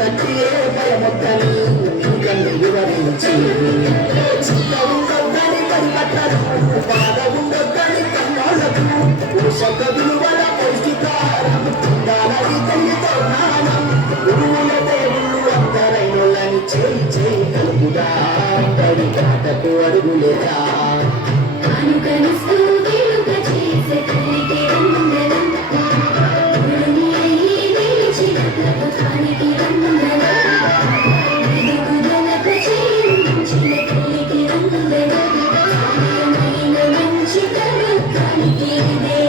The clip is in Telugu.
తట్టియే భయమొద్దని కన్ను వివరించి చిన్న ఉండొద్దని పరిపట్టలు బాధ ఉండొద్దని కన్నాళ్ళకు పోషక విలువల పౌష్టికారం ఉండాలని తల్లితో జ్ఞానం గురువుల దేవుళ్ళు అందరైనోళ్ళని చేయి చేయి కలుగుదా పడి కాటకు అడుగులేదా అనుకరిస్తూ వెలుగ చేసే తల్లికి వందనం గురుని అయ్యి నిలిచిన ప్రభుత్వానికి వందనం ఎదుగుదలకు చేయించిన తల్లికి వందనం సాయమైన మంచి ప్రభుత్వానికి ఇదే